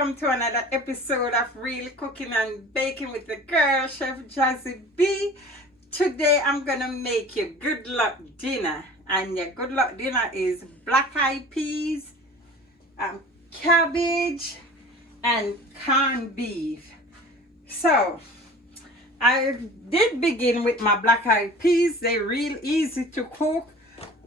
welcome to another episode of Real Cooking and Baking with the girl, Chef Jazzy B. Today I'm gonna make you good luck dinner, and your good luck dinner is black eyed peas, cabbage, and corned beef. So I did begin with my black eyed peas. They're real easy to cook.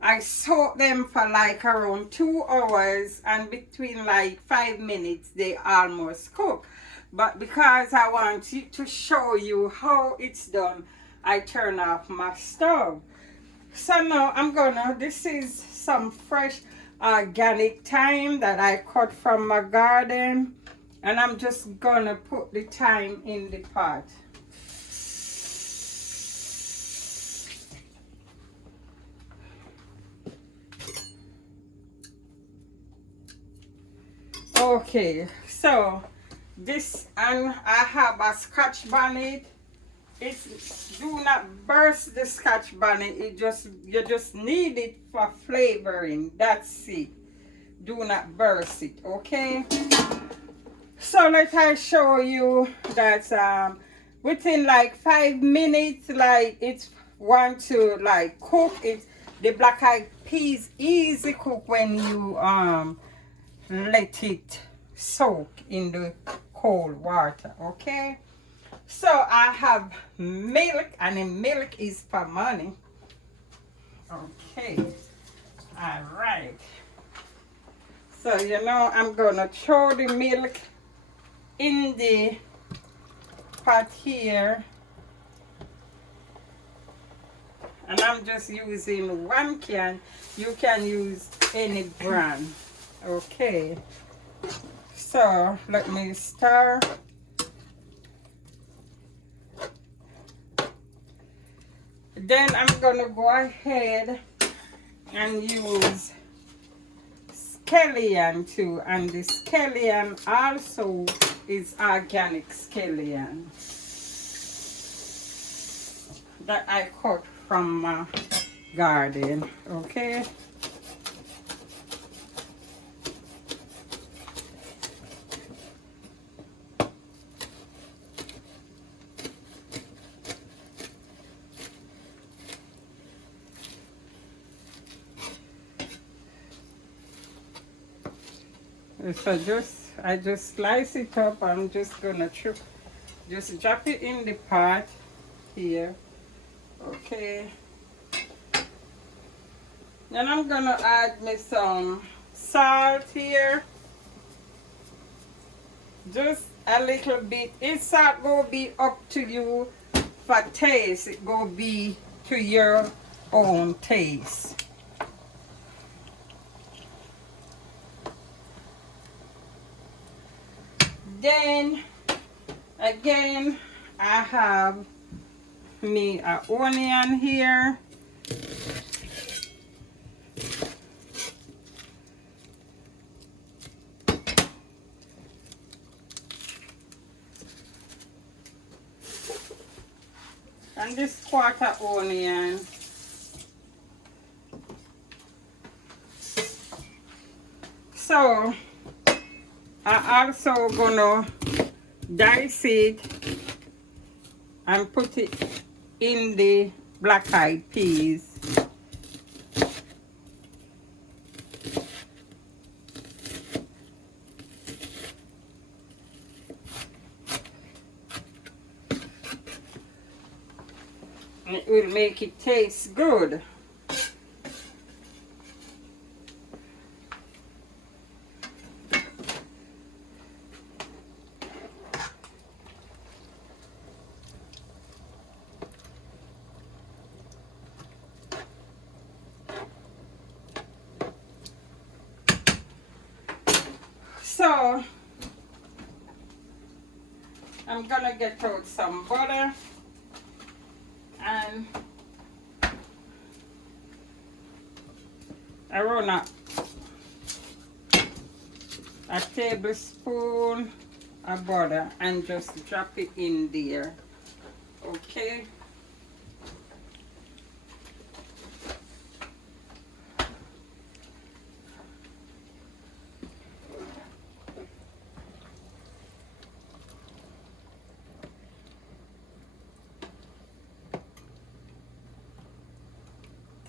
I soak them for like around 2 hours, and between like 5 minutes they almost cook. But because I want to show you how it's done, I turn off my stove. So now this is some fresh organic thyme that I cut from my garden, and I'm just gonna put the thyme in the pot. Okay, so this, and I have a Scotch bonnet. It's do not burst the Scotch bonnet. You just need it for flavoring. That's it. Do not burst it. Okay. So let I show you that within like 5 minutes, like it's want to like cook it. The black eyed peas easy cook when you let it soak in the cold water. Okay, so I have milk, and the milk is for money. Okay, all right, so I'm gonna throw the milk in the pot here, and I'm just using 1 can. You can use any brand. Okay, so let me stir. Then I'm gonna go ahead and use scallion too, and the scallion also is organic scallion that I cut from my garden. Okay. So I just slice it up. I'm just gonna just drop it in the pot here. Okay. Then I'm gonna add me some salt here. Just a little bit. It's salt go be up to you for taste. It go be to your own taste. Then again, I have me an onion here. And this quarter onion. So I also gonna dice it and put it in the black eyed peas. It will make it taste good. So I'm gonna get out some butter, and I run a tablespoon of butter and just drop it in there. Okay.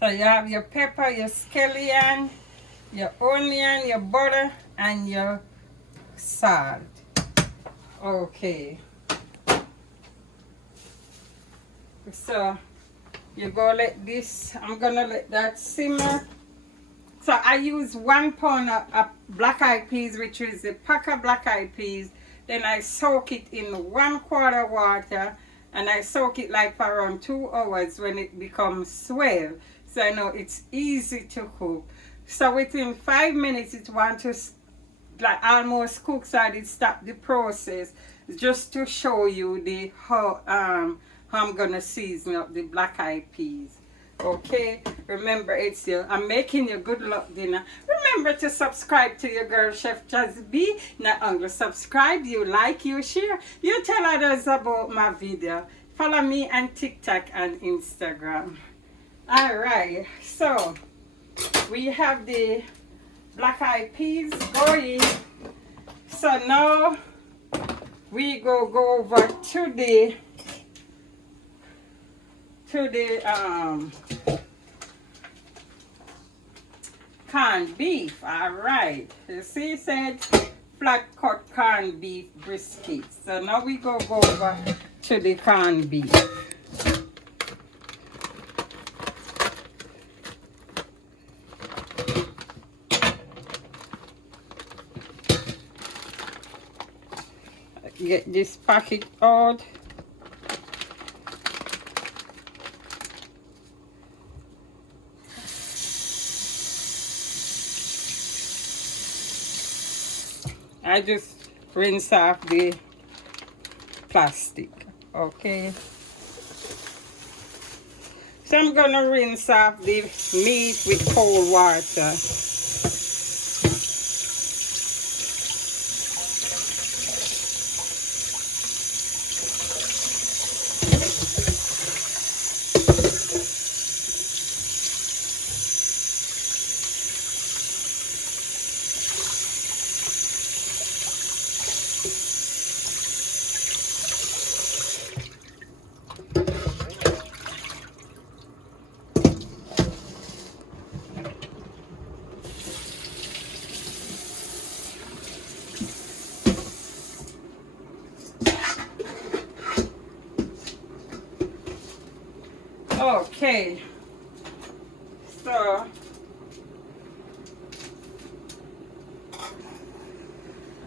So you have your pepper, your scallion, your onion, your butter, and your salt. Okay. So you go let this, I'm gonna let that simmer. So I use 1 pound of black eyed peas, which is a pack of black eyed peas. Then I soak it in 1/4 water, and I soak it like for around 2 hours when it becomes swell. So I know it's easy to cook. So within 5 minutes it wants to like almost cook, so I did stop the process just to show you the how I'm gonna season up the black eyed peas. Okay, remember it's you. I'm making you good luck dinner. Remember to subscribe to your girl Chef Jazzy B. Not only subscribe, you like, you share, you tell others about my video. Follow me on TikTok and Instagram. Alright, so we have the black eyed peas going. So now we go over to the corned beef. Alright, you see it said flat cut corned beef brisket. So now we go over to the corned beef. Get this packet out. I just rinse off the plastic. Okay. So I'm gonna rinse off the meat with cold water. Okay, so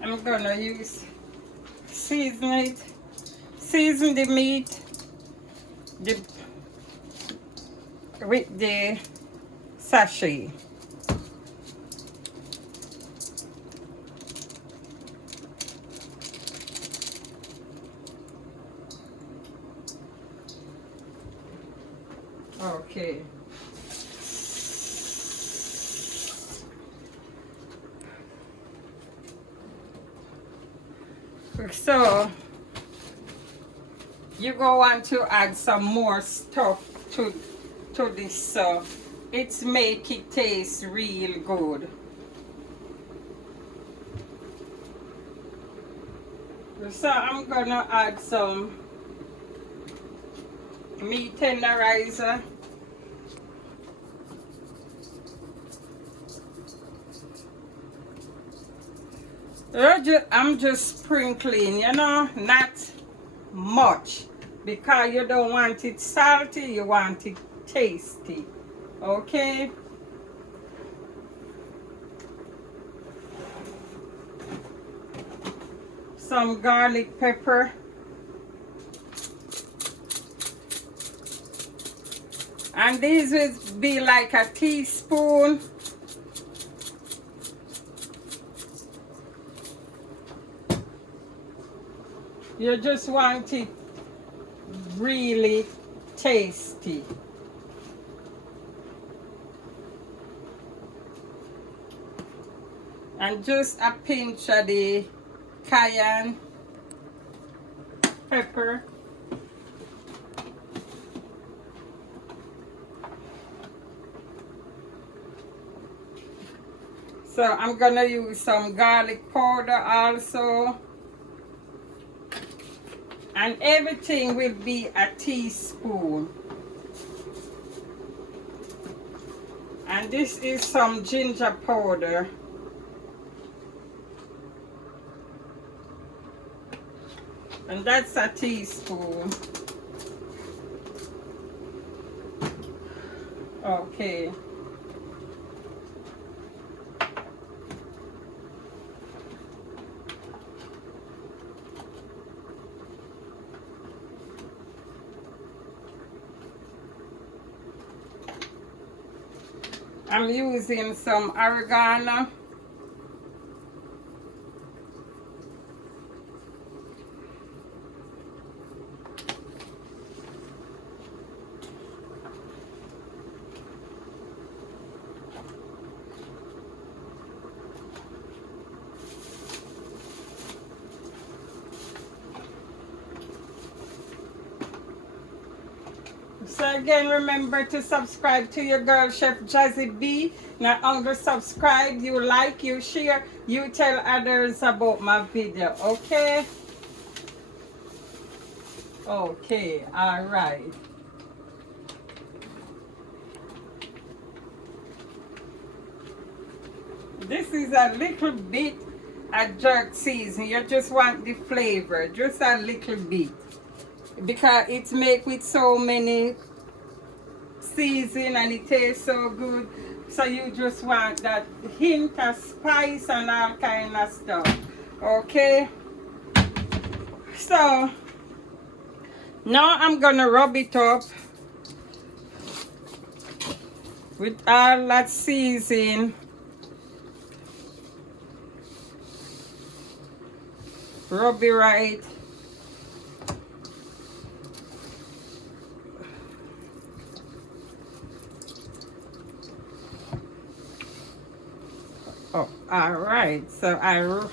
I'm gonna use season the meat with the sachet. Okay. So you go on to add some more stuff to this, so it's make it taste real good. So I'm gonna add some meat tenderizer. I'm just sprinkling, you know, not much, because you don't want it salty, you want it tasty. Okay. Some garlic pepper. And these will be like a teaspoon. You just want it really tasty. And just a pinch of the cayenne pepper. So I'm gonna use some garlic powder also. And everything will be a teaspoon. And this is some ginger powder. And that's a teaspoon. Okay. I'm using some oregano. So again, remember to subscribe to your girl Chef Jazzy B. Not only subscribe, you like, you share, you tell others about my video, okay? Okay, all right. This is a little bit a jerk season. You just want the flavor, just a little bit. Because it's made with so many season and it tastes so good. So you just want that hint of spice and all kind of stuff. Okay? So now I'm gonna rub it up with all that season. Rub it right. Oh, all right. So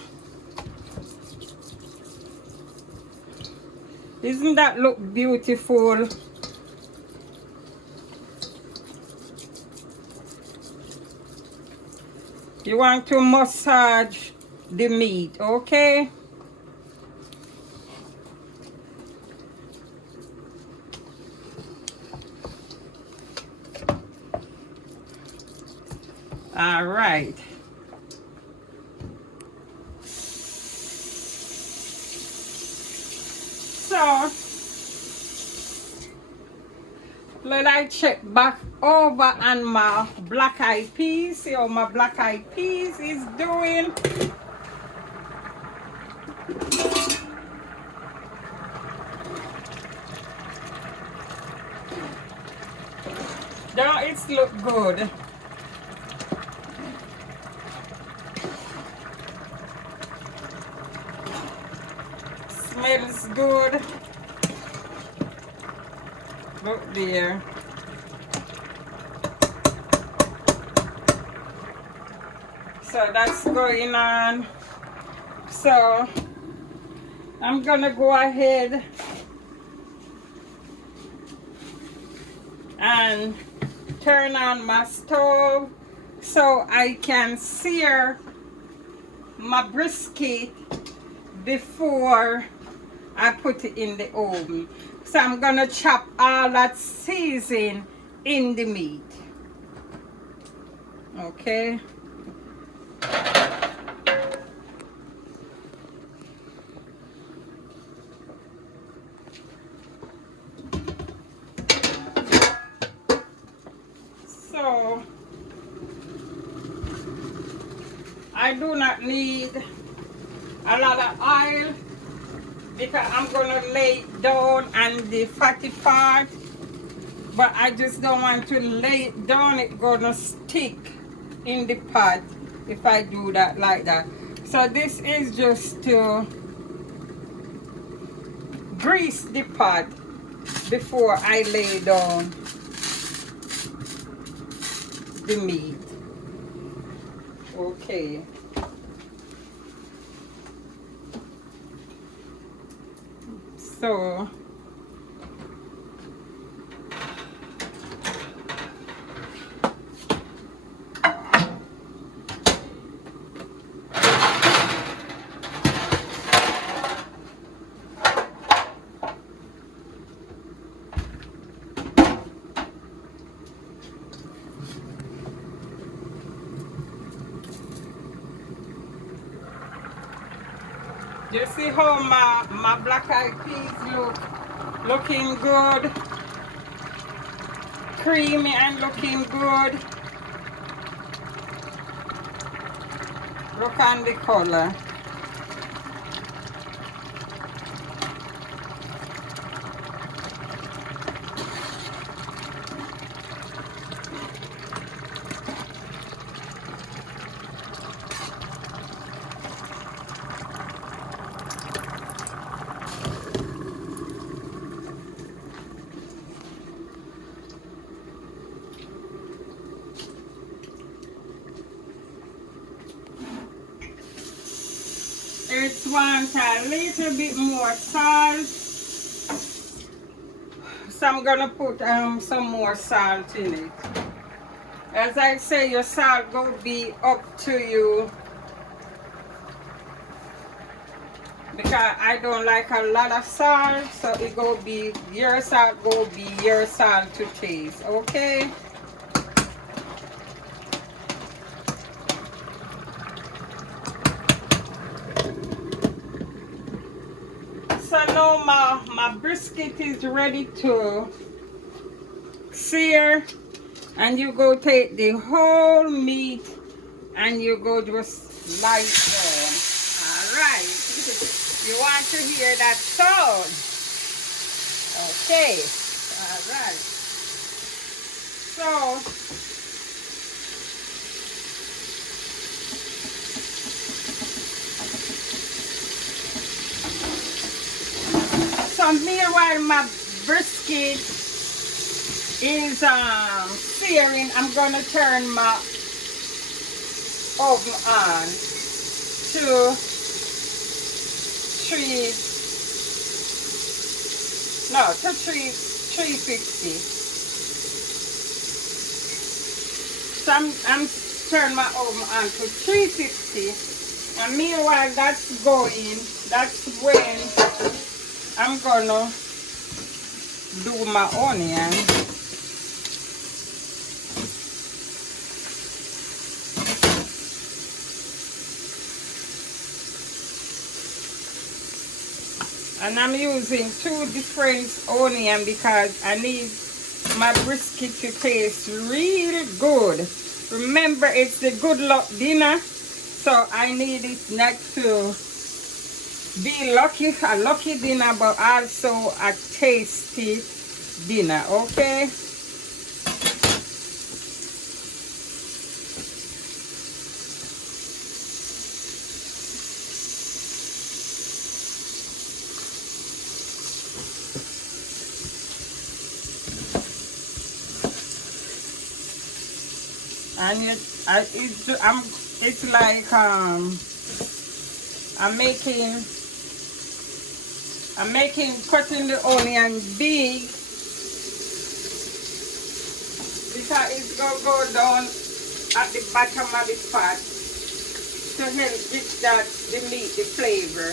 isn't that look beautiful? You want to massage the meat, okay? All right. So let I check back over on my black eyed peas. See how my black eyed peas is doing. Don't it look good? Smells good. Look there. So that's going on. So I'm gonna go ahead and turn on my stove so I can sear my brisket before I put it in the oven. So I'm gonna chop all that season in the meat. Okay. So I do not need a lot of oil because I'm gonna lay it down on the fatty part, but I just don't want to lay it down. It's gonna stick in the pot if I do that like that. So this is just to grease the pot before I lay down the meat. Okay. So You see how my black eyed peas looking good, creamy and looking good. Look on the color. It wants a little bit more salt, so I'm gonna put some more salt in it. As I say, your salt will be up to you, because I don't like a lot of salt, so it go be your salt, go be your salt to taste. Okay. So now my brisket is ready to sear, and you go take the whole meat and you go just slice down. All right. You want to hear that sound? Okay. All right. So meanwhile my brisket is searing, I'm gonna turn my oven on to 350. So I'm turn my oven on to 350, and meanwhile that's going, that's when I'm gonna do my onion. And I'm using 2 different onions because I need my brisket to taste real good. Remember, it's the good luck dinner, so I need it not to be lucky, a lucky dinner, but also a tasty dinner. Okay. And it's like I'm making cutting the onion big because it's gonna go down at the bottom of the pot to help give that the meat the flavor.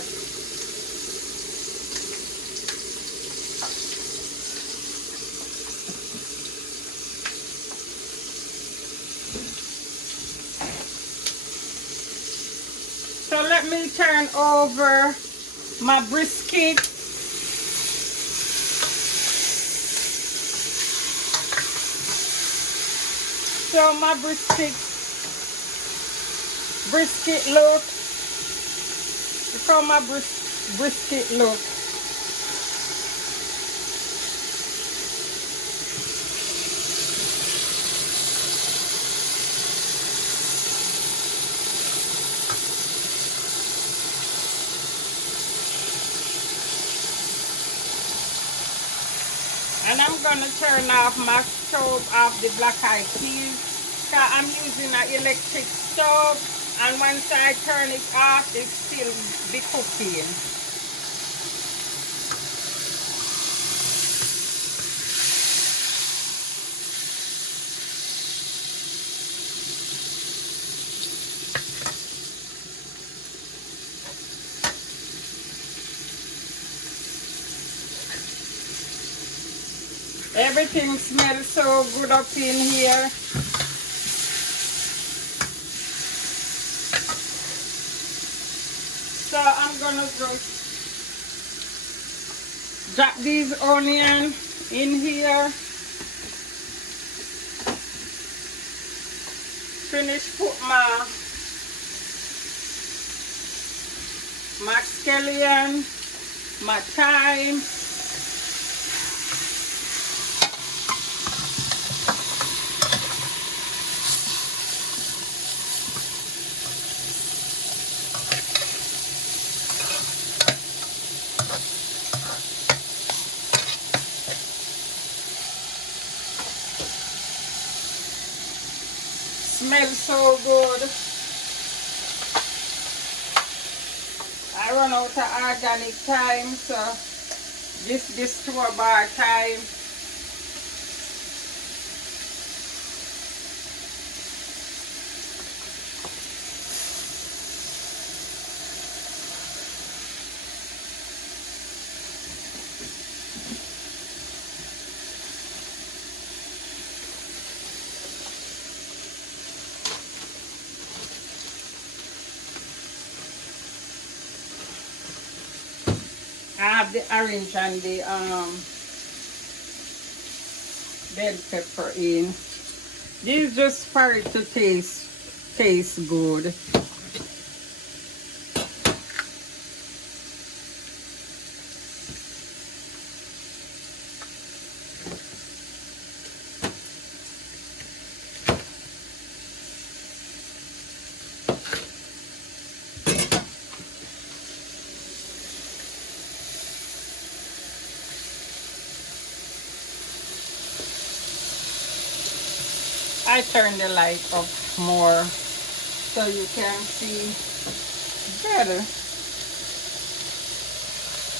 So let me turn over my brisket. So my brisket look. Look how my brisket look. And I'm gonna turn off my stove off the black eyed peas. So I'm using an electric stove, and once I turn it off, it still be cooking. Everything smells so good up in here. So I'm I'm gonna just drop these onions in here. Finish put my scallion, my thyme. Smells so good. I run out of organic thyme, so this store-bought thyme. I have the orange and the bell pepper in. This is just for it to taste good. I turn the light up more so you can see better.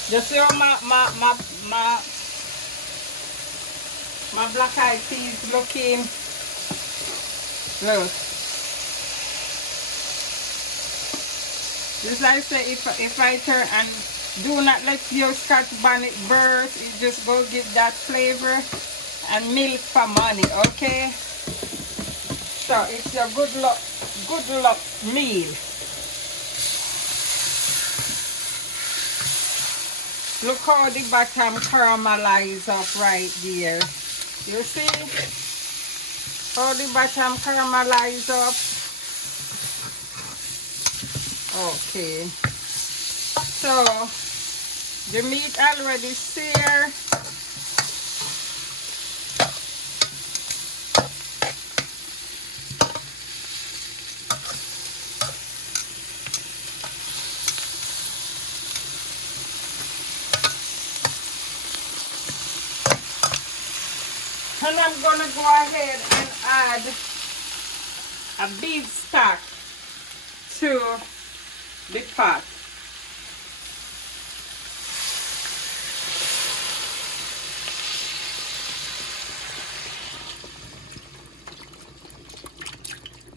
You see how my black eyed peas looking? Look. Just like I say, if I turn, and do not let your Scotch bonnet burst, it just go give that flavor and milk for money, okay? So it's a good luck meal. Look how the bottom caramelize up right there. You see how the bottom caramelize up? Okay. So the meat already seared. And I'm gonna go ahead and add a beef stock to the pot.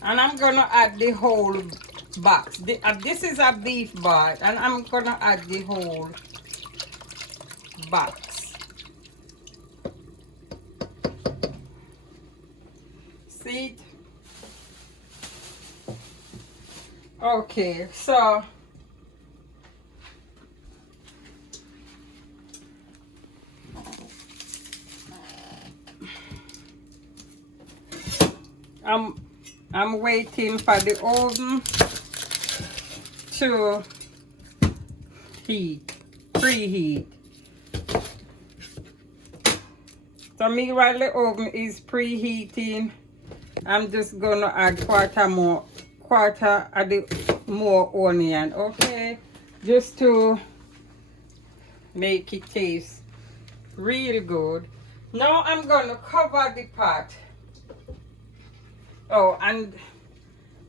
And I'm gonna add the whole box. This is a beef bar, and I'm gonna add the whole box. See it? Okay, so I'm waiting for the oven to preheat. So meanwhile the oven is preheating, I'm just gonna add quarter of the more onion, okay? Just to make it taste really good. Now I'm gonna cover the pot. Oh, and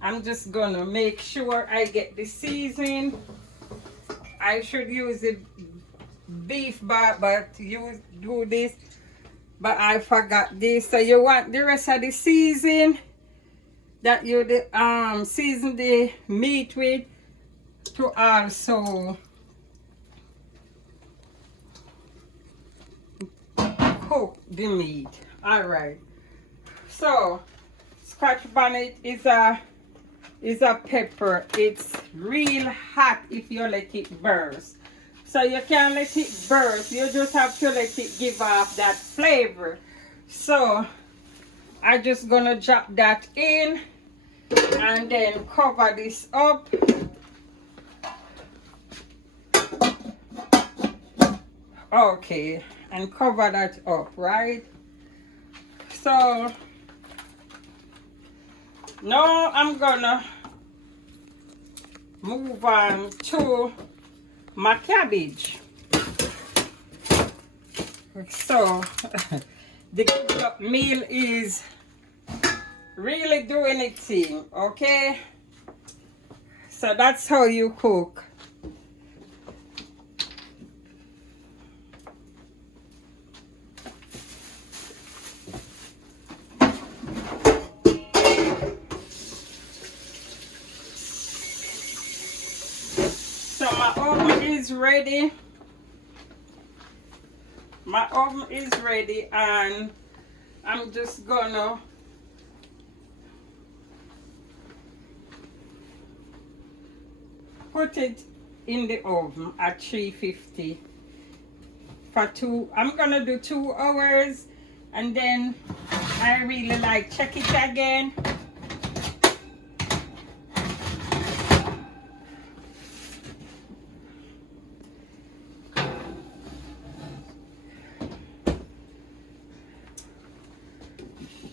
I'm just gonna make sure I get the seasoning. I should use the beef bar, but you do this, but I forgot this. So you want the rest of the season that you season the meat with to also cook the meat. All right. So Scotch bonnet is is a pepper. It's real hot if you let it burst. So you can't let it burst. You just have to let it give off that flavor. So I'm just gonna drop that in and then cover this up. Okay, and cover that up, right? So now I'm gonna move on to my cabbage. So the Good Luck meal is really doing its thing, okay? So that's how you cook. So my oven is ready. My oven is ready, and I'm just gonna put it in the oven at 350 for I'm gonna do 2 hours, and then I really like check it again.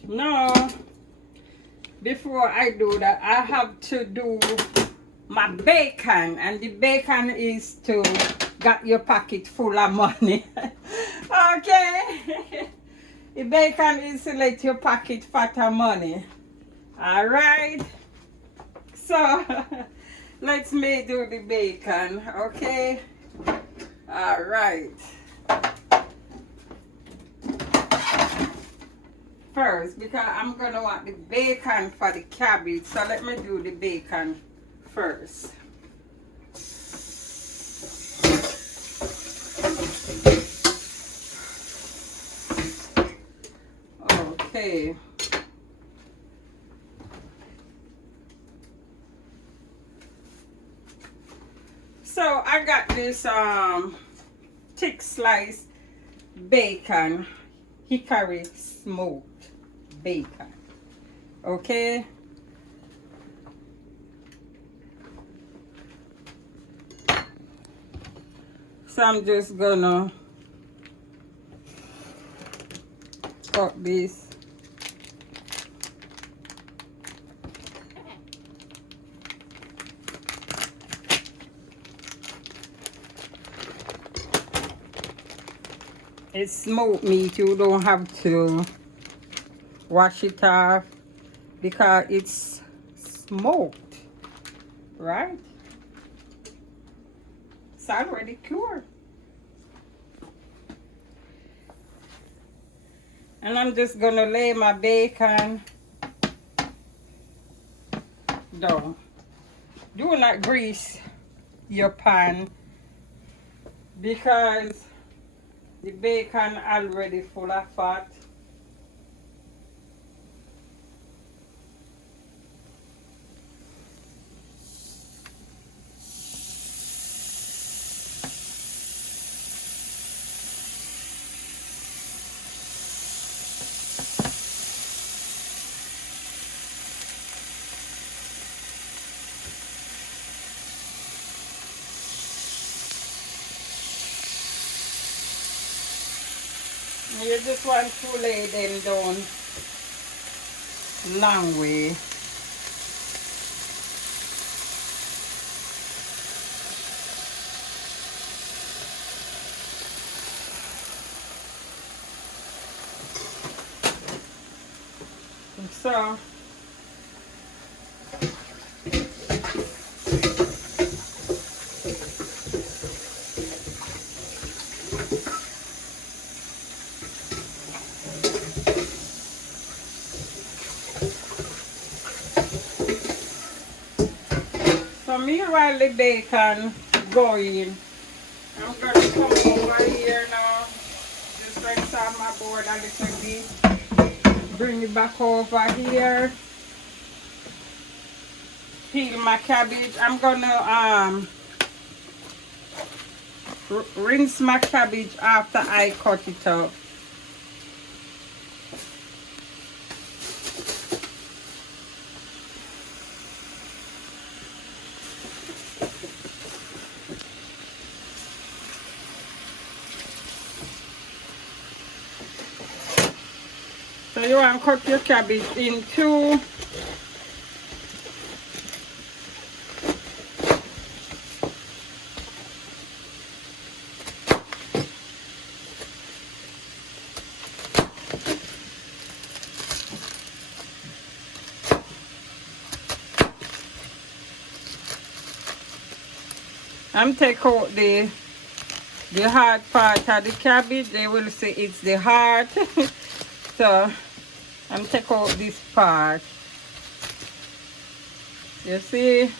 Now, before I do that, I have to do my bacon, and the bacon is to get your pocket full of money. Okay? The bacon is to let your pocket fat of money. Alright? So, let's me do the bacon, okay? Alright. First, because I'm gonna want the bacon for the cabbage, so let me do the bacon first. Okay. So I got this thick slice bacon, hickory smoked bacon, okay? So I'm just gonna cut this. It's smoked meat. You don't have to wash it off because it's smoked, right? It's already cured. And I'm just gonna lay my bacon down. Do not grease your pan because the bacon already full of fat. You just want to lay them down long way. So meanwhile the bacon going, I'm going to come over here now. Just rinse out my board a little bit. Bring it back over here. peel my cabbage. I'm gonna rinse my cabbage after I cut it up. So you want to cut your cabbage in two. I'm take out the hard part of the cabbage. They will say it's the heart. So I'm take out this part. You see,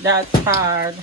that's hard.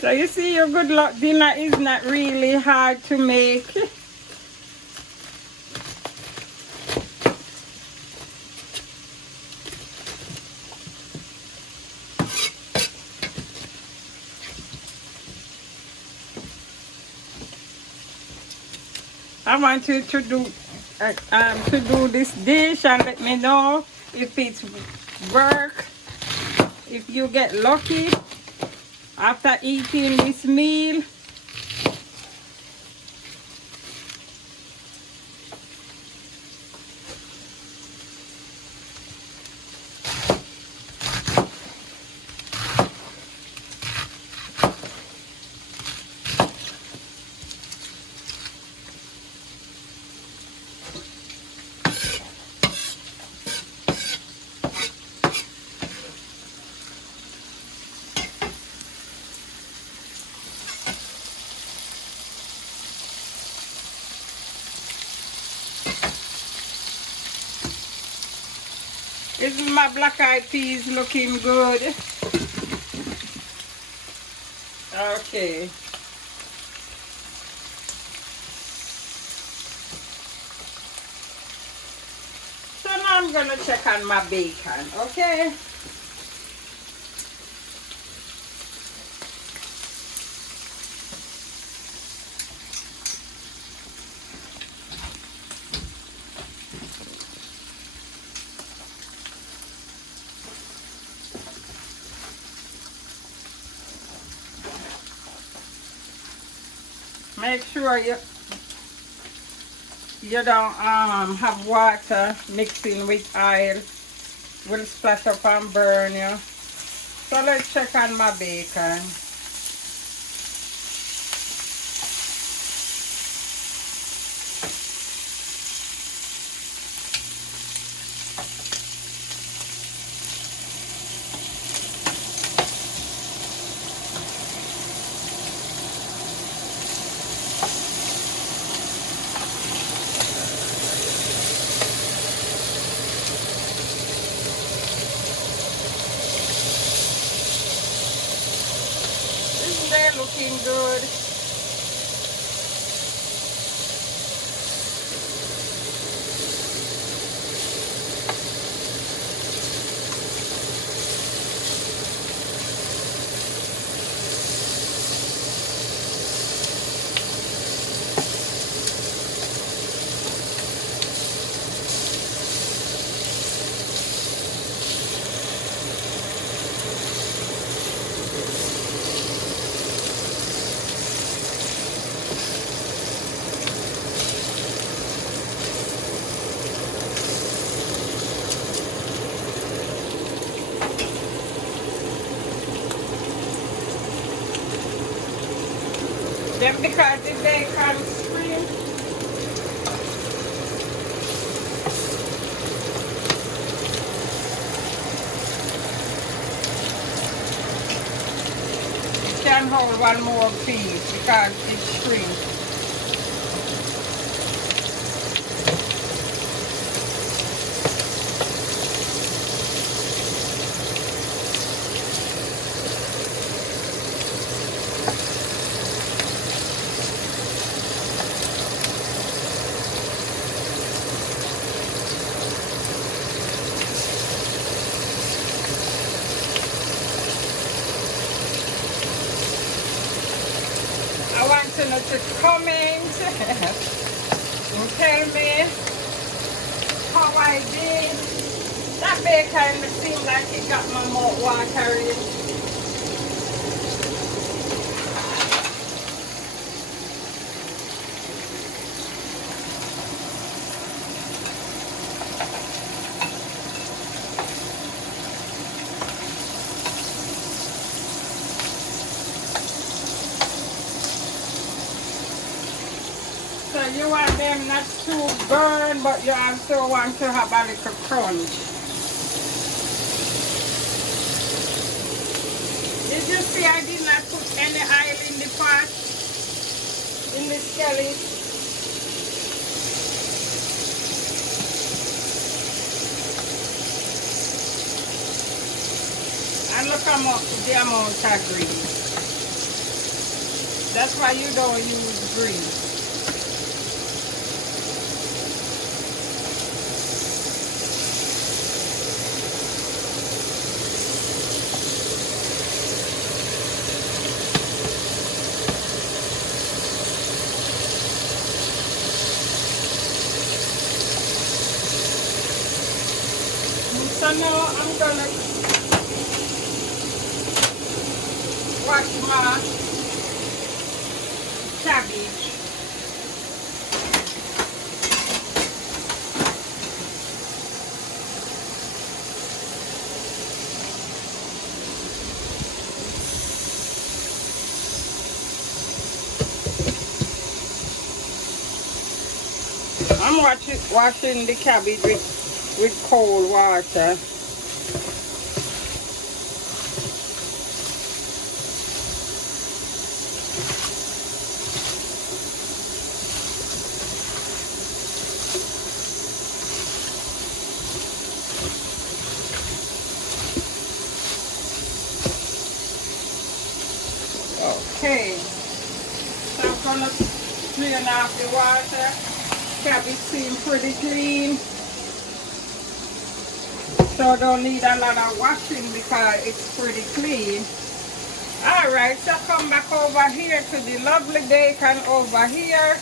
So you see, your good luck dinner is not really hard to make. I want you to do this dish and let me know if it's work. If you get lucky after eating this meal. Isn't my black-eyed peas looking good? Okay. So now I'm gonna check on my bacon, okay? Make sure you don't have water mixing with oil. Will splash up and burn you. So let's check on my bacon. They're looking good. Then because the bacon screen, it can hold one more piece because it's shrimp. I want to know to comment and tell me how I did. That bacon seemed like it got my mouth watering. So you want them not to burn, but you also want to have a little crunch. Did you see I did not put any oil in the pot, in the skillet? And look how the amount of grease. That's why you don't use grease. So now I'm gonna wash my cabbage. I'm washing the cabbage with cold water. Okay, so I'm gonna drain off the water. Cabbage seems pretty clean, so I don't need a lot of washing because it's pretty clean. Alright, so come back over here to the lovely bacon over here.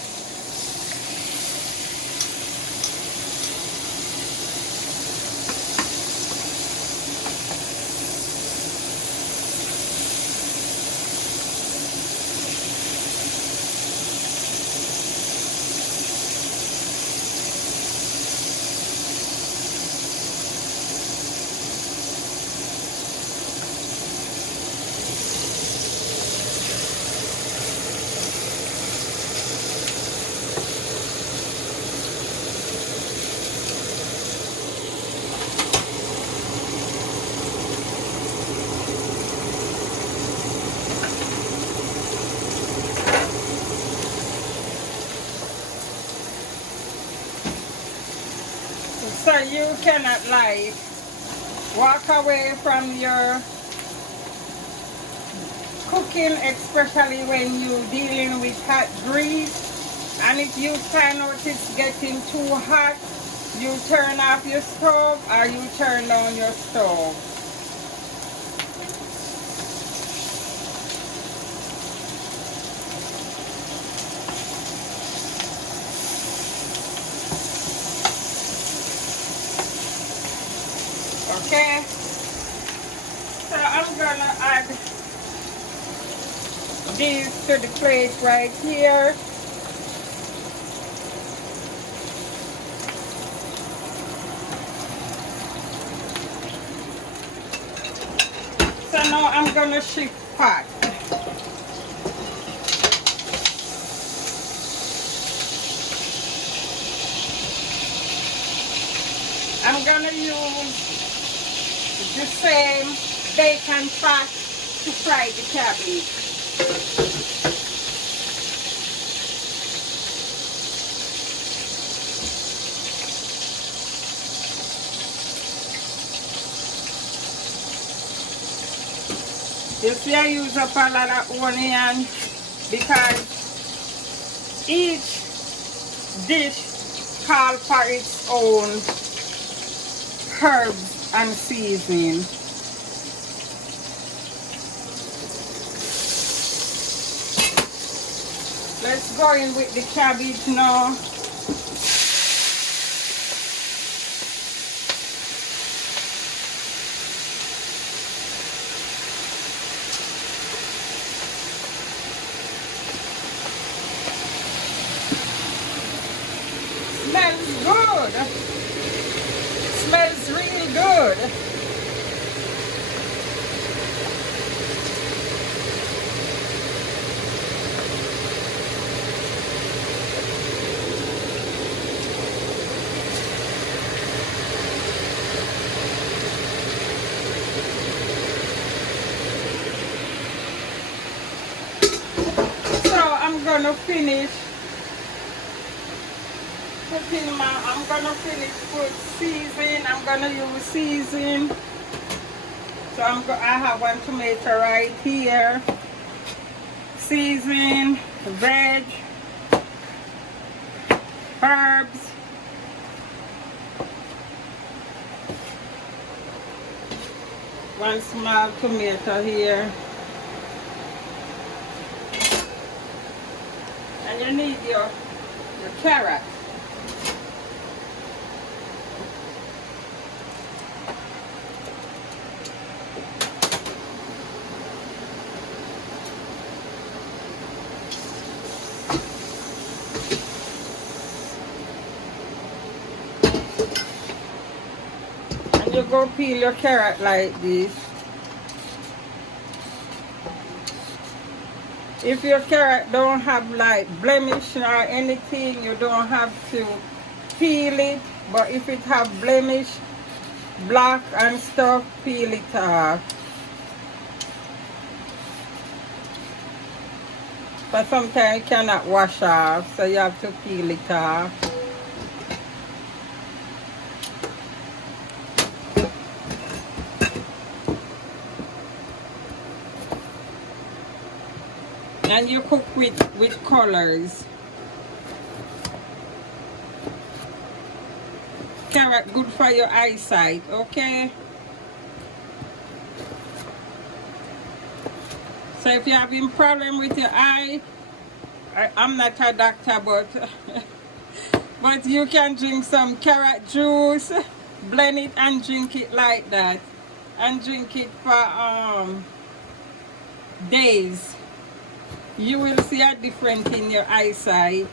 So you cannot like walk away from your cooking, especially when you're dealing with hot grease. And if you find out it's getting too hot, you turn off your stove or you turn down your stove. Okay, so I'm gonna add these to the plate right here. So now I'm gonna shift pot. gonna use the same bacon fat to fry the cabbage. You see, I use up a lot of onion because each dish calls for its own herbs and seasoning. Let's go in with the cabbage now. Smells good. Smells really good. So I'm gonna finish I'm gonna finish put season. I'm gonna use season. So I have one tomato right here. Season, veg, herbs. One small tomato here. And you need your carrot. You go peel your carrot like this. If your carrot don't have like blemish or anything, you don't have to peel it. But if it have blemish, black and stuff, peel it off. But sometimes you cannot wash off, so you have to peel it off. And you cook with colors. Carrot good for your eyesight, okay? So if you're having problem with your eye, I'm not a doctor, but you can drink some carrot juice, blend it and drink it like that, and drink it for days. You will see a difference in your eyesight.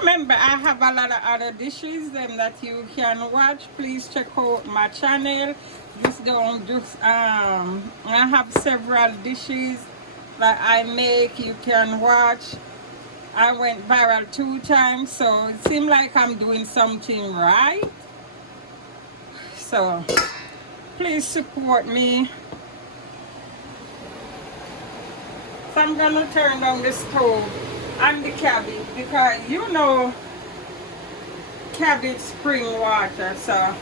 Remember, I have a lot of other dishes that you can watch. Please check out my channel. I have several dishes that I make. You can watch. I went viral 2 times, so it seems like I'm doing something right. So please support me. So I'm gonna turn down the stove and the cabbage, because you know cabbage spring water, so,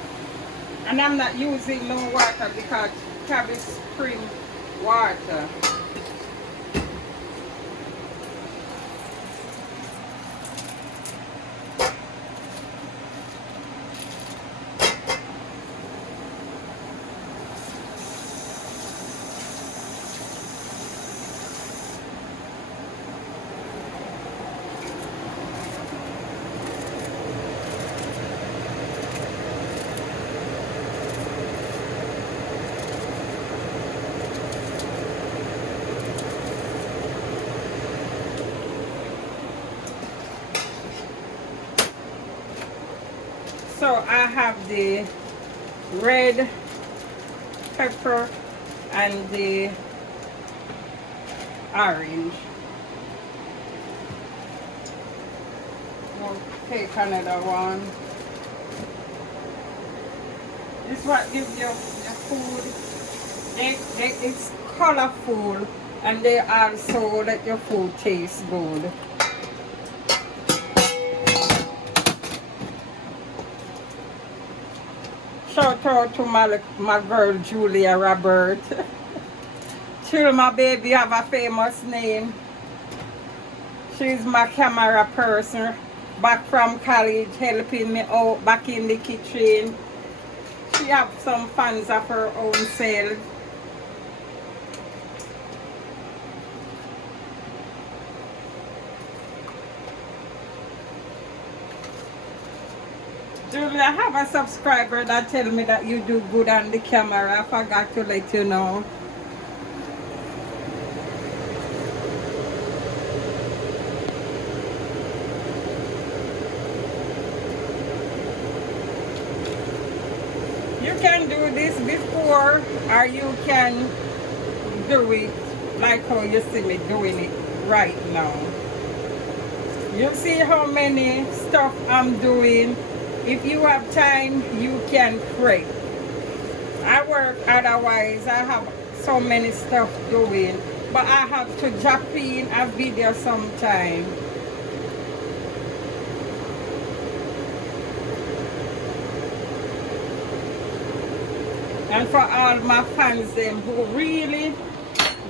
and I'm not using no water because cabbage spring water. So I have the red pepper and the orange. We'll take another one. This what gives you the food. It's colorful, and they also let your food taste good. Shout out to my girl Julia Robert. Till my baby have a famous name. She's my camera person back from college, helping me out back in the kitchen. She have some fans of her own self. Julia, I have a subscriber that tell me that you do good on the camera. I forgot to let you know. You can do this before, or you can do it like how you see me doing it right now. You see how many stuff I'm doing. If you have time, you can pray. I work otherwise. I have so many stuff doing, but I have to drop in a video sometime. And for all my fans them who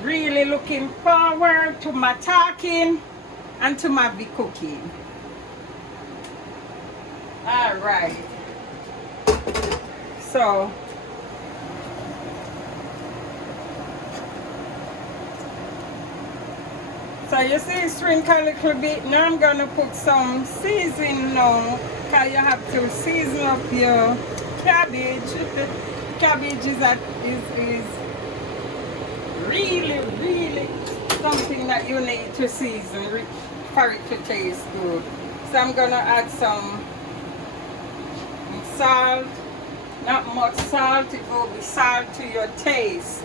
really looking forward to my talking and to my cooking. All right. So you see, sprinkle a little bit. Now I'm gonna put some seasoning now, because you have to season up your cabbage. Cabbage is really something that you need to season for it to taste good. So I'm gonna add some salt, not much salt, it will be salt to your taste.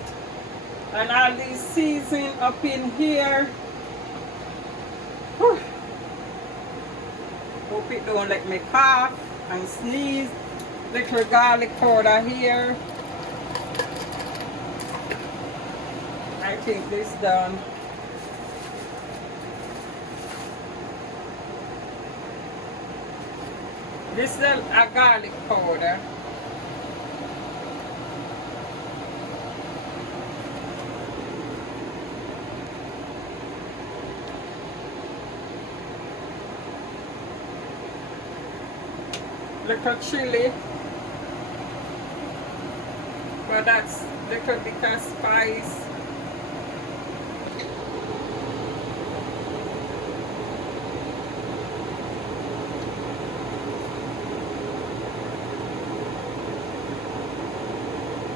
And all these seasoning up in here. Whew. Hope it don't let me cough and sneeze. Little garlic powder here. I think this done. This is a garlic powder. Little chili. But that's little bit of spice.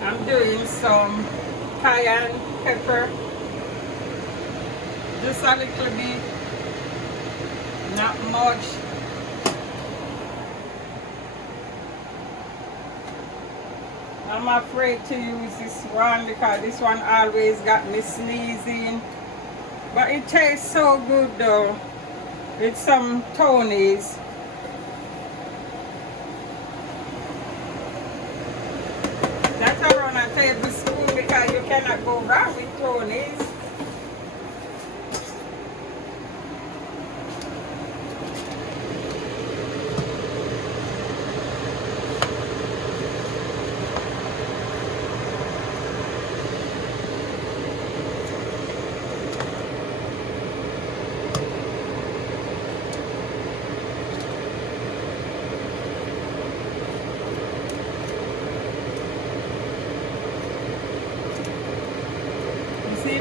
I'm doing some cayenne pepper, just a little bit, not much. I'm afraid to use this one because this one always got me sneezing, but it tastes so good though. It's some Tony's. That's around a tablespoon because you cannot go wrong with Tony's.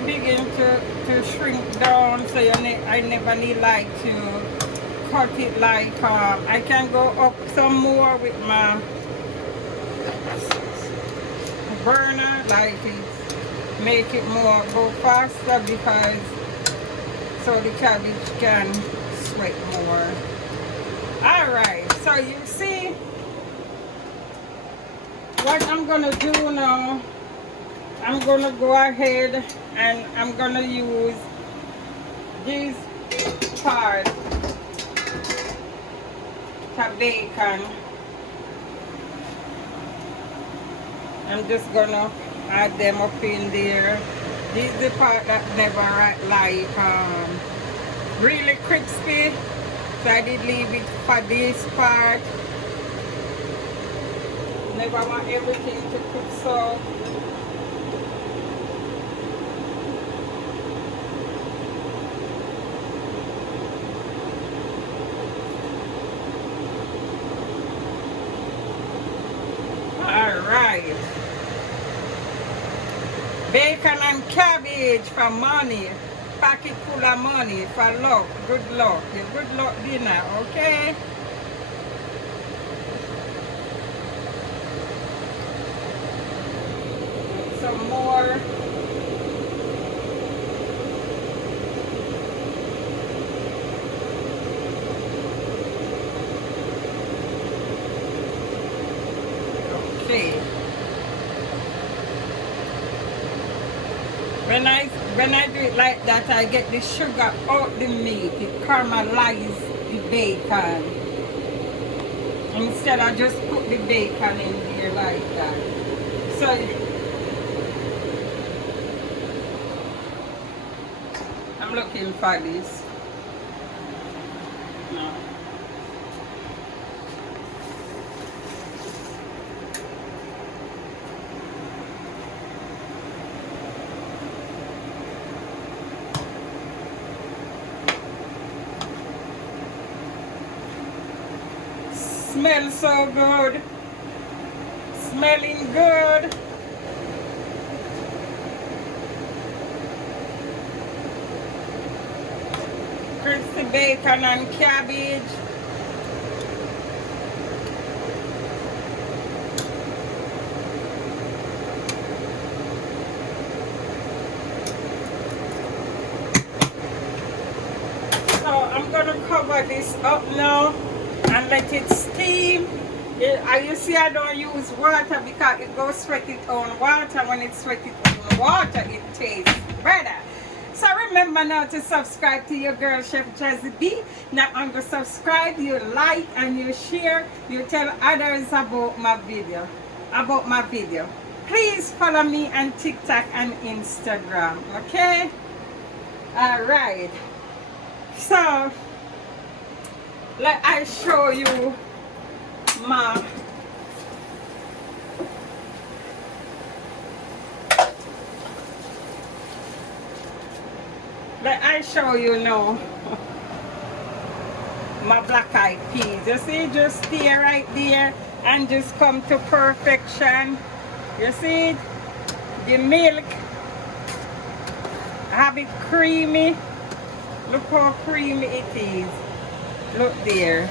Begin to shrink down, so I never need like to cut it like I can go up some more with my burner, like it make it more go faster, because so the cabbage can sweat more. Alright, so you see what I'm gonna do now, I'm gonna go ahead and I'm gonna use this part of bacon. I'm just gonna add them up in there. This is the part that never like really crispy, so I did leave it for this part. Never want everything to cook so. Alright. Bacon and cabbage for money. Packet full of money for luck. Good luck. Your good luck dinner, okay? Some more. Okay. When I do it like that, I get the sugar out the meat. It caramelizes the bacon. Instead, I just put the bacon in there like that. So I'm looking for this. No. Smells so good. Smelling good. Crispy bacon and cabbage. So I'm gonna cover this up now and let it steam. You see, I don't use water because it goes sweat its own water. When it sweat its own water, it tastes better. So remember now to subscribe to your girl Chef Jazzy B. Not only subscribe, you like and you share, you tell others about my video. Please follow me on TikTok and Instagram, okay? Alright. So let I show you my now my black eyed peas. You see, just stay right there and just come to perfection. You see, the milk, have it creamy. Look how creamy it is. Look there.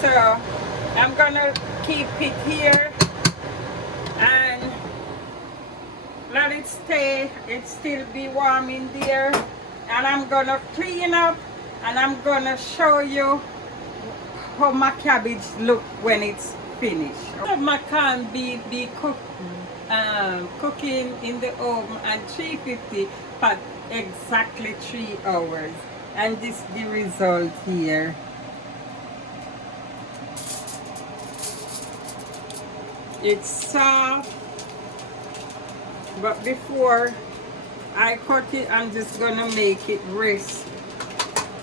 So I'm gonna keep it here and let it stay. It still be warm in there, and I'm gonna clean up and I'm gonna show you how my cabbage look when it's finished. My corned beef be cooking in the oven at 350 for exactly 3 hours, and this is the result here. It's soft, but before I cut it, I'm just gonna make it rest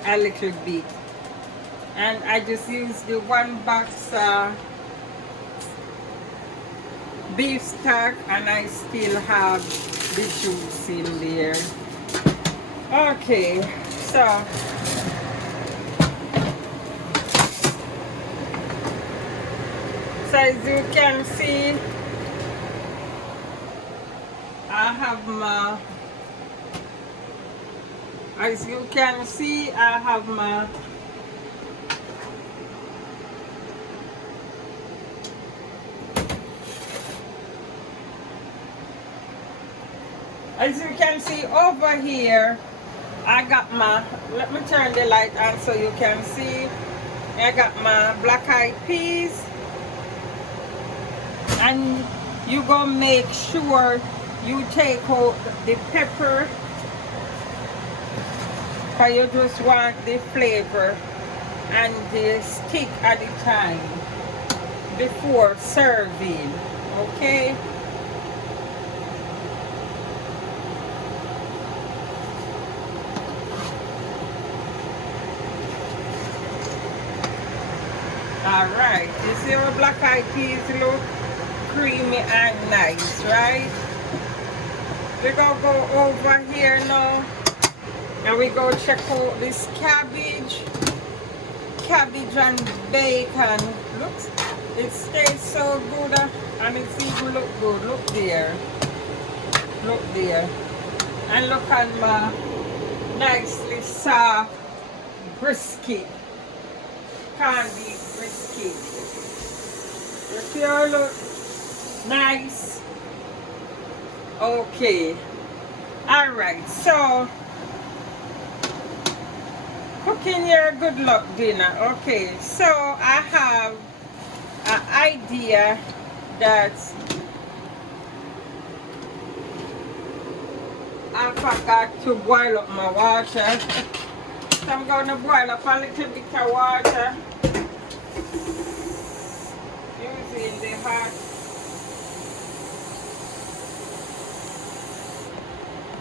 a little bit, and I just use the 1 box beef stock, and I still have the juice in there. Okay, so as you can see, I have my, as you can see, I have my as you can see over here, I got my, let me turn the light on so you can see. I got my black eyed peas. And you gonna make sure you take out the pepper, because you just want the flavor and the stick at the time before serving. Okay. Alright, you see how black eyed peas look? Creamy and nice, right? We're gonna go over here now and we go check out this cabbage. Cabbage and bacon. Looks, it stays so good and it's even look good. Look there. Look there. And look at my nicely soft brisket. Candy brisket. You see how it look nice? Okay. Alright, so cooking your good luck dinner. Okay, so I have an idea that I forgot to boil up my water. So I'm going to boil up a little bit of water using the hot.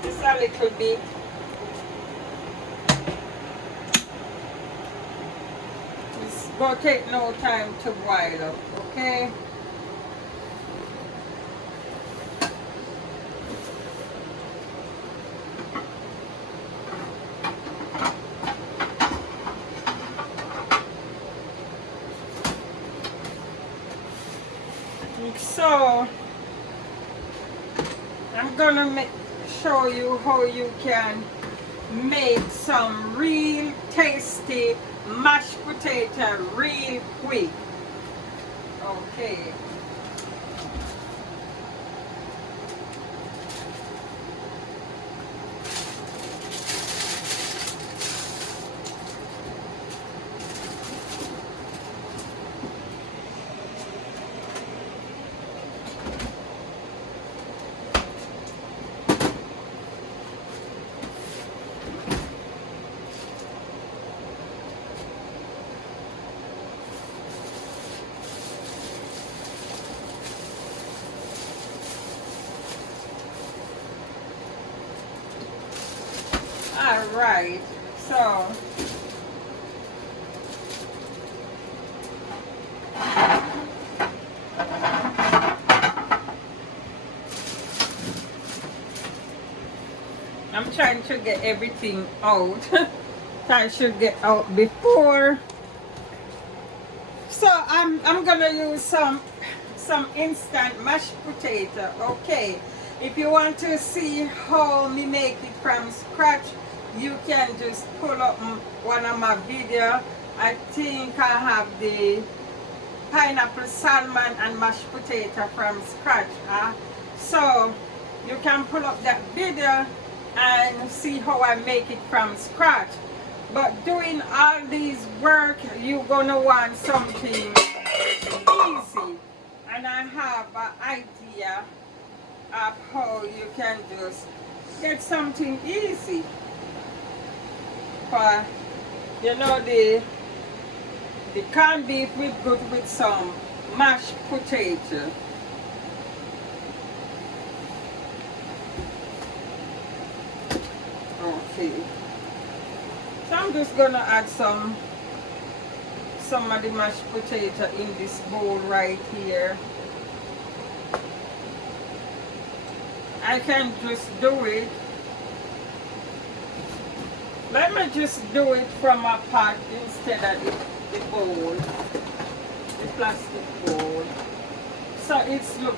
Just a little bit. It's going to take no time to boil up, okay? So I'm gonna show you how you can make some real tasty mashed potato real quick. Okay. Alright, so I'm trying to get everything out. I should get out before. So I'm gonna use some instant mashed potato. Okay, if you want to see how me make it from scratch, you can just pull up one of my video. I think I have the pineapple salmon and mashed potato from scratch. So you can pull up that video and see how I make it from scratch. But doing all these work, you're gonna want something easy. And I have an idea of how you can just get something easy. For, you know, the canned beef with good with some mashed potato. Okay. So I'm just gonna add some of the mashed potato in this bowl right here. I can just do it. Let me just do it from a pot instead of the bowl, the plastic bowl. So it's look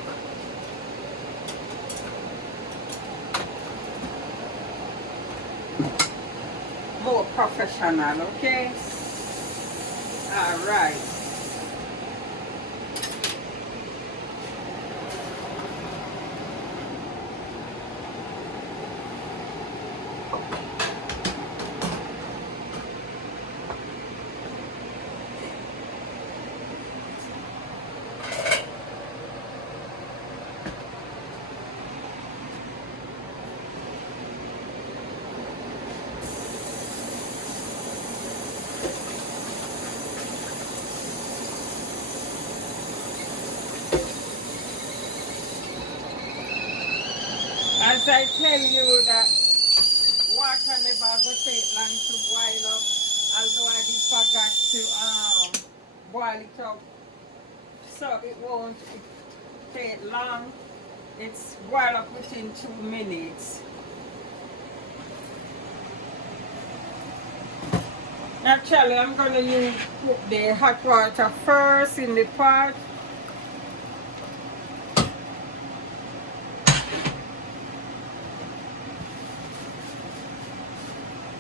more professional, okay? All right. as I tell you that water never go take long to boil up, although I did forget to boil it up, so it won't take long. It's boil up within 2 minutes. Actually, I'm gonna put the hot water first in the pot.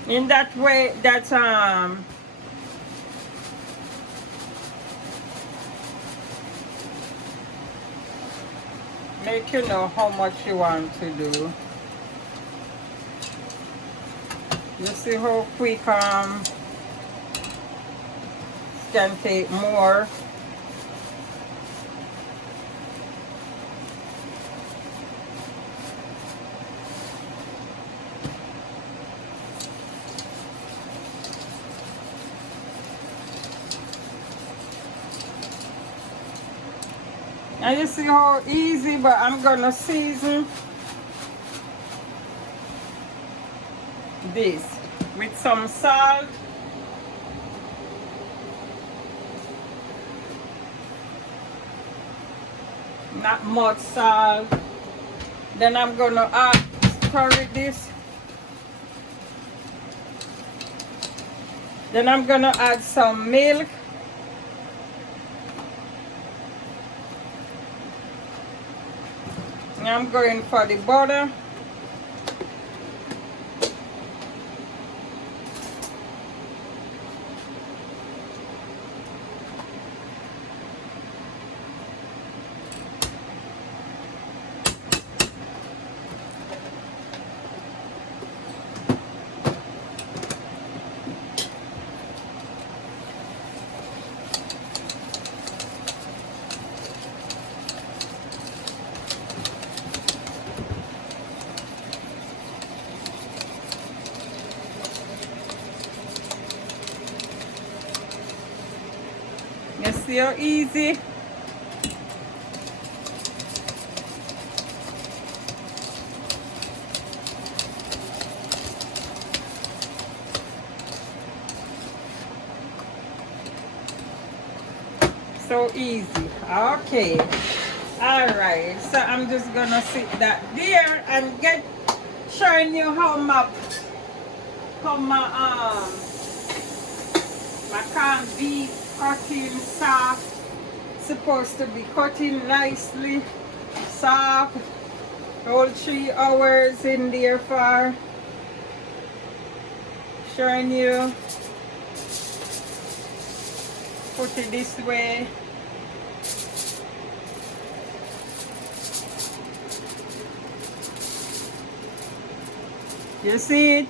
In that way, that make you know how much you want to do. You see how quick can take more. And you see how easy, but I'm gonna season this with some salt. Not much salt. Then I'm gonna curry this. Then I'm gonna add some milk. And I'm going for the butter. You see how easy? So easy. Okay. Alright. So I'm just gonna sit that there and showing you how my corned beef cutting soft, supposed to be cutting nicely soft. Whole 3 hours in there for showing you. Put it this way. You see it?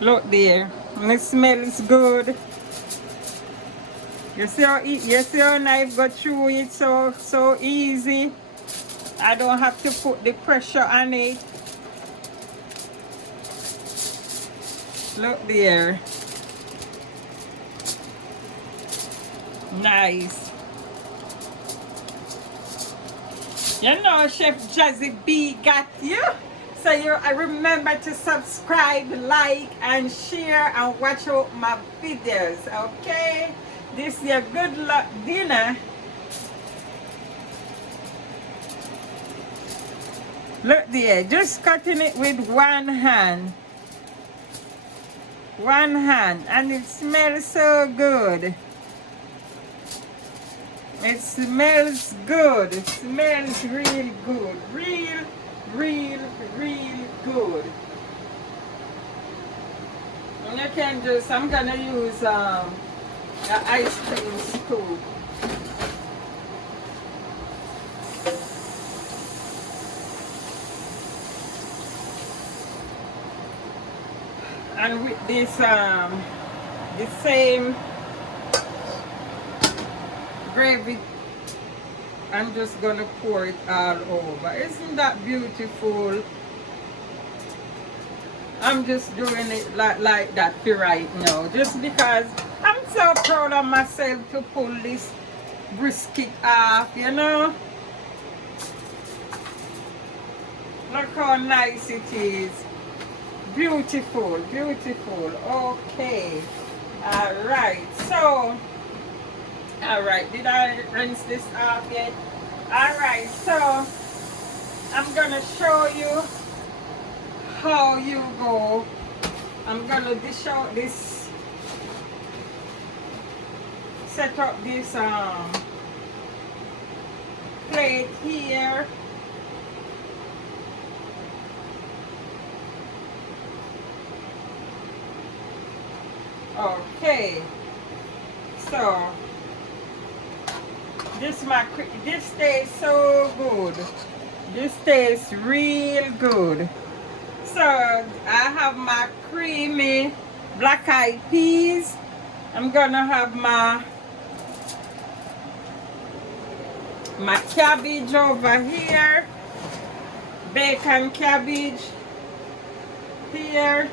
Look there. And it smells good. You see how knife got through it so easy. I don't have to put the pressure on it. Look there. Nice. You know Chef Jazzy B got you. So I remember to subscribe, like, and share, and watch out my videos, okay? This is your good luck dinner. Look there, just cutting it with one hand. One hand, and it smells so good. It smells good. It smells real good. Real good. And you can just, I'm gonna use the ice cream scoop. And with this the same gravy, I'm just gonna pour it all over. Isn't that beautiful? I'm just doing it like that for right now, just because I'm so proud of myself to pull this brisket off, you know. Look how nice it is. Beautiful, beautiful. Okay. Alright. So, alright. Did I rinse this off yet? Alright. So, I'm going to show you how you go. I'm going to dish out this, set up this plate here. Okay, so this tastes so good. This tastes real good. So I have my creamy black eyed peas. I'm gonna have my cabbage over here, bacon cabbage here.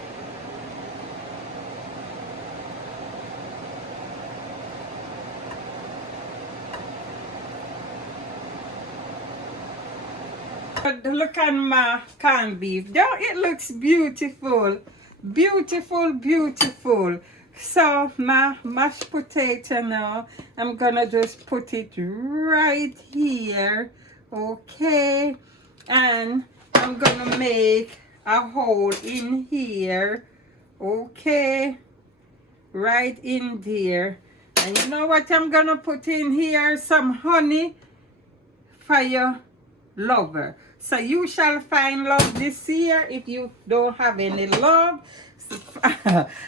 Look at my canned beef. Don't it looks beautiful? Beautiful, beautiful. So my mashed potato now, I'm gonna just put it right here. Okay. And I'm gonna make a hole in here. Okay. Right in there. And you know what I'm gonna put in here? Some honey for your lover. So you shall find love this year if you don't have any love.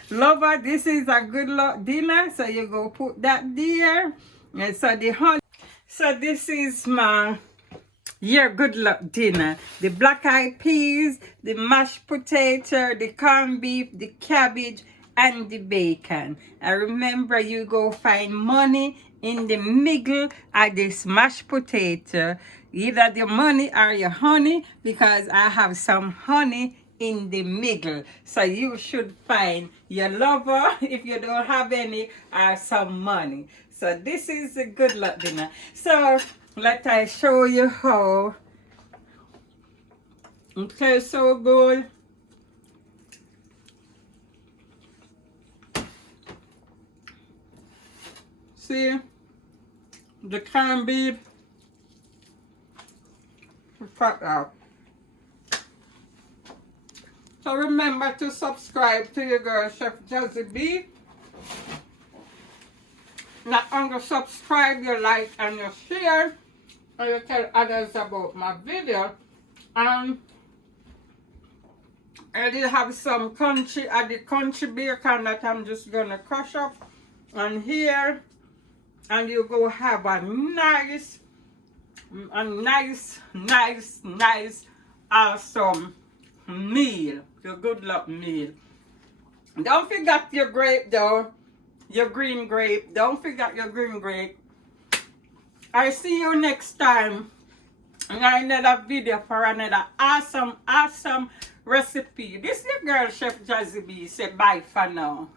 Lover, this is a good luck dinner. So you go put that there. And so the honey. So this is my good luck dinner. The black eyed peas, the mashed potato, the corned beef, the cabbage, and the bacon. And remember, you go find money in the middle of this mashed potato. Either the money or your honey, because I have some honey in the middle. So you should find your lover if you don't have any, or some money. So this is a good luck dinner. So let I show you how it tastes so good. See the corned beef. Cut out. So remember to subscribe to your girl Chef Jazzy B. Not only subscribe, you like and you share, and you tell others about my video. And I did have some country bacon that I'm just gonna crush up on here, and you go have a nice, awesome meal. Your good luck meal. Don't forget your grape though. Your green grape. Don't forget your green grape. I see you next time in another video for another awesome recipe. This is your girl Chef Jazzy B. Say bye for now.